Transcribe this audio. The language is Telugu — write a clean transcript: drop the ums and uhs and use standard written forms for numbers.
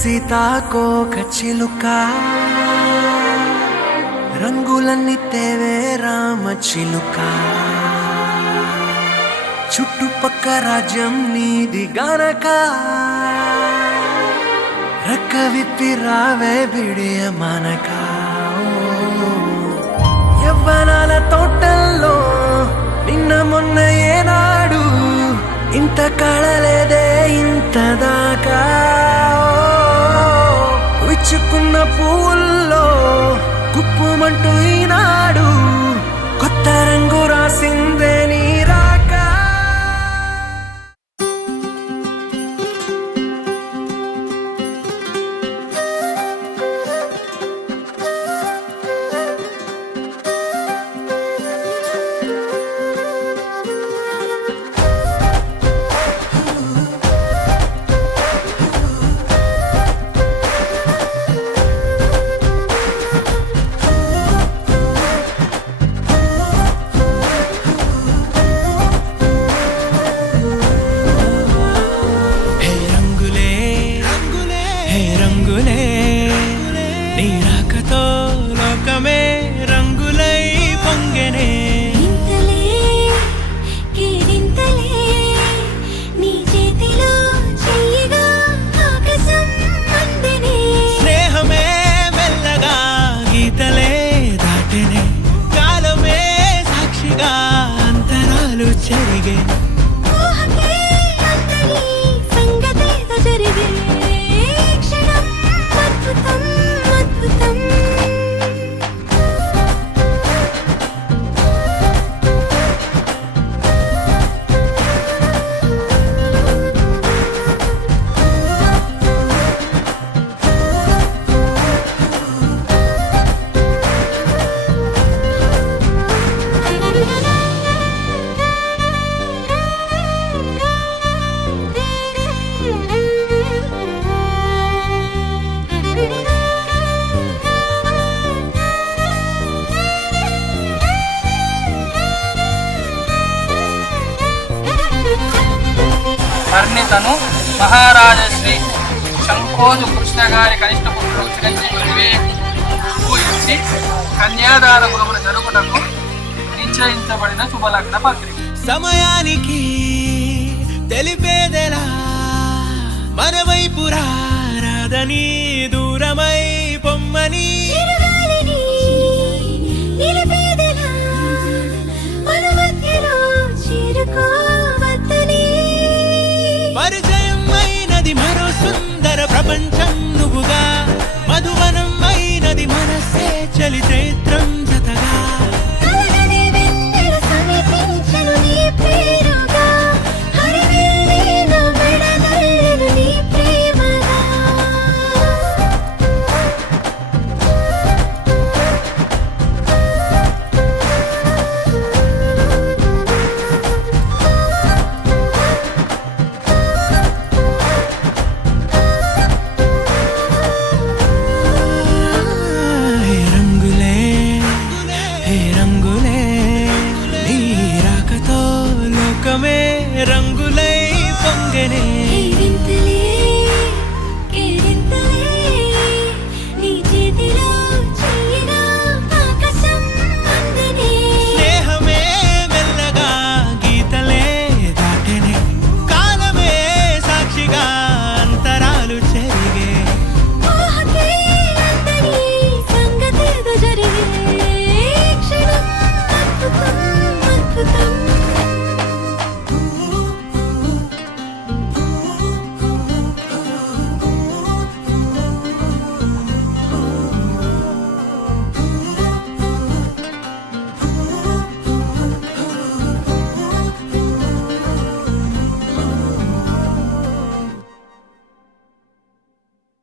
సీతాకోక చిలుక రంగులన్నీ తేవే రామ చిలుక చుట్టుపక్క రాజ్యం నీది గనక రెక్క విప్పి రావే బిడియ మనక యవ్వనాల తోటల్లో నిన్న మొన్న ఏనాడు ఇంత కళలేదే ఇంత దాకా విచ్చుకున్న పూల్లో కుప్పుమంటూ ఈనాడు కొత్త రంగు రాసిందే నీ రాక వర్ణితను మహారాజశ్రీ శంకోజు కృష్ణ గారి కనిష్ట పుత్రుడు చిరంజీవి వివేక్ పూజించి కన్యాదాన గురువుల జరుగుటకు నిశ్చయించబడిన శుభలగ్న పత్రిక. సమయానికి తెలిపేదెలా మన వైపు రాదని దూరమై పొమ్మని